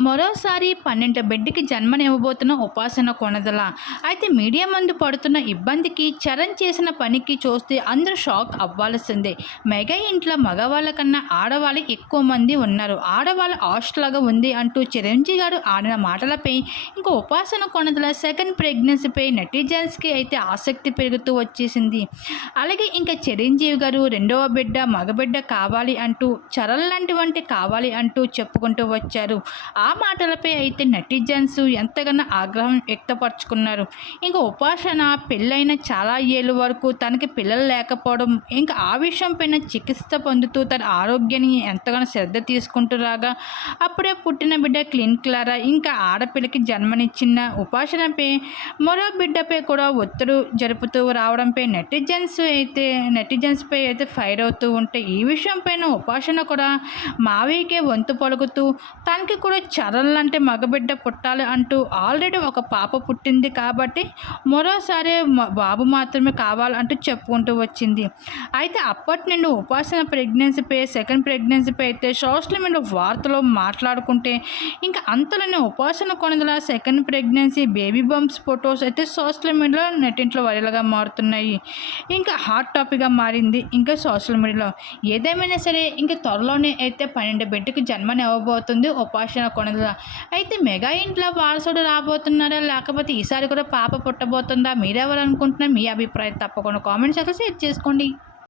మరోసారి 12 బిడ్డకి జన్మనివ్వబోతున్న ఉపాసన కొణిదెల. అయితే మీడియా ముందు పడుతున్న ఇబ్బందికి, చరణ్ చేసిన పనికి చూస్తే అందరూ షాక్ అవ్వాల్సిందే. మెగా ఇంట్లో మగవాళ్ళ కన్నా ఆడవాళ్ళు ఎక్కువ మంది ఉన్నారు. ఆడవాళ్ళ హాస్టల్‌లాగా ఉంది అంటూ చిరంజీవి గారు ఆడిన మాటలపై ఇంకా ఉపాసన కొణిదెల సెకండ్ ప్రెగ్నెన్సీపై నెటిజన్స్‌కి అయితే ఆసక్తి పెరుగుతూ వచ్చేసింది. అలాగే ఇంకా చిరంజీవి గారు రెండవ బిడ్డ మగబిడ్డ కావాలి అంటూ, చరణ్ లాంటి వంటి కావాలి అంటూ చెప్పుకుంటూ వచ్చారు. ఆ మాటలపై అయితే నెటిజన్స్ ఎంతగానో ఆగ్రహం వ్యక్తపరుచుకున్నారు. ఇంకా ఉపాసన పెళ్ళైన చాలా ఏళ్ళ వరకు తనకి పిల్లలు లేకపోవడం, ఇంకా ఆ విషయం పైన చికిత్స పొందుతూ తన ఆరోగ్యాన్ని ఎంతగానో శ్రద్ధ తీసుకుంటూ రాగా, అప్పుడే పుట్టిన బిడ్డ క్లీన్ క్లారా ఇంకా ఆడపిల్లకి జన్మనిచ్చిన ఉపాసనపై మరో బిడ్డపై కూడా ఒత్తిడి జరుపుతూ రావడంపై నెటిజన్స్పై అయితే ఫైర్ అవుతూ ఉంటే, ఈ విషయం పైన ఉపాసన కూడా మావయ్యకే వంతు పలుకుతూ తనకి కూడా చరణ్ లాంటి మగబిడ్డ పుట్టాలి అంటూ ఆల్రెడీ ఒక పాప పుట్టింది కాబట్టి మరోసారి బాబు మాత్రమే కావాలంటూ చెప్పుకుంటూ వచ్చింది. అయితే అప్పటి నుండి ఉపాసన ప్రెగ్నెన్సీపై సెకండ్ ప్రెగ్నెన్సీపై అయితే సోషల్ మీడియా వార్తలు మాట్లాడుకుంటే, ఇంకా అంతలోనే ఉపాసన Konidela second pregnancy baby bumps photos అయితే సోషల్ మీడియాలో నెట్టింట్లో వైరల్గా మారుతున్నాయి. ఇంకా హాట్ టాపిక్గా మారింది ఇంకా సోషల్ మీడియాలో. ఏదేమైనా సరే ఇంకా త్వరలోనే అయితే 12 బిడ్డకు జన్మనివ్వబోతుంది ఉపాసన కొణిదెల. అయితే మెగా ఇంట్లో వారసుడు రాబోతున్నారా, లేకపోతే ఈసారి కూడా పాప పుట్టబోతుందా? మీరెవరు అనుకుంటున్నారు? మీ అభిప్రాయం తప్పకుండా కామెంట్ సెక్షన్లో షేర్ చేసుకోండి.